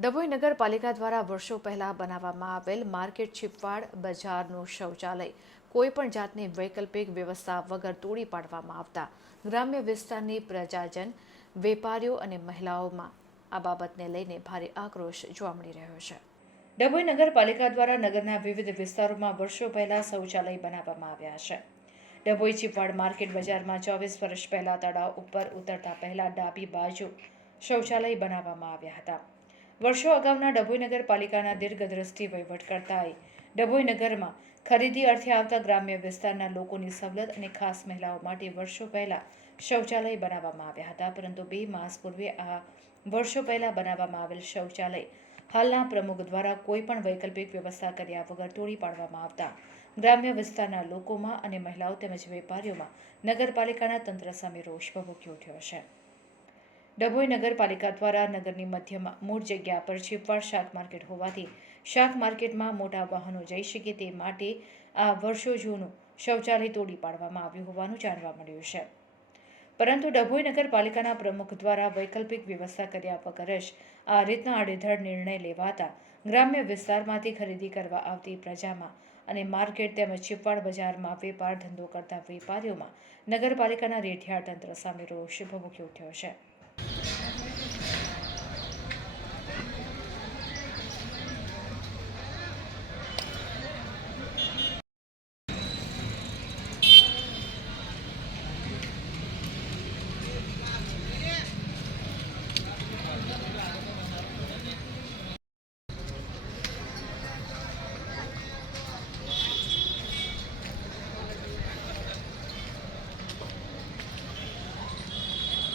ડભોઈ નગરપાલિકા દ્વારા વર્ષો પહેલા બનાવવામાં આવેલ માર્કેટ છીપવાડ બજારનું શૌચાલય કોઈપણ જાતની વૈકલ્પિક વ્યવસ્થા વગર તોડી પાડવામાં આવતા. ગ્રામ્ય વિસ્તારની પ્રજાજન, વેપારીઓ અને મહિલાઓમાં આ બાબતને લઈને ભારે આક્રોશ જોવા મળી રહ્યો છે. ડભોઈ નગરપાલિકા દ્વારા નગરના વિવિધ વિસ્તારોમાં વર્ષો પહેલા શૌચાલય બનાવવામાં આવ્યા છે. ડભોઈ ચીપવાડ માર્કેટ બજારમાં ચોવીસ વર્ષ પહેલાં તળાવ ઉપર ઉતરતા પહેલાં ડાબી બાજુ શૌચાલય બનાવવામાં આવ્યા હતા. વર્ષો અગાઉના ડભોઈ નગરપાલિકાના દીર્ઘદ્રષ્ટિ વહીવટકર્તાએ ડભોઈ નગરમાં ખરીદી અર્થે આવતા ગ્રામ્ય વિસ્તારના લોકોની સવલત અને ખાસ મહિલાઓ માટે વર્ષો પહેલા શૌચાલય બનાવવામાં આવ્યા હતા. પરંતુ બે માસ પૂર્વે આ વર્ષો પહેલા બનાવવામાં આવેલ શૌચાલય હાલના પ્રમુખ દ્વારા કોઈ પણ વૈકલ્પિક વ્યવસ્થા કર્યા વગર તોડી પાડવામાં આવતા. ગ્રામ્ય વિસ્તારના લોકોમાં અને મહિલાઓ તેમજ વેપારીઓમાં નગરપાલિકાના તંત્ર સામે રોષ ભભૂકી ઉઠ્યો છે. ડભોઈ નગરપાલિકા દ્વારા નગરની મધ્યમાં મૂળ જગ્યા પર છીપવાડ શાક માર્કેટ હોવાથી શાક માર્કેટમાં મોટા વાહનો જઈ શકે તે માટે આ વર્ષો જૂનું શૌચાલય તોડી પાડવામાં આવ્યું હોવાનું જાણવા મળ્યું છે. પરંતુ ડભોઈ નગરપાલિકાના પ્રમુખ દ્વારા વૈકલ્પિક વ્યવસ્થા કર્યા વગર જ આ રીતના અડેધડ નિર્ણય લેવાતા ગ્રામ્ય વિસ્તારમાંથી ખરીદી કરવા આવતી પ્રજામાં અને માર્કેટ તેમજ છીપવાડ બજારમાં વેપાર ધંધો કરતા વેપારીઓમાં નગરપાલિકાના રેઠિયાળ તંત્ર સામે રોષ ભભૂકી ઉઠ્યો છે.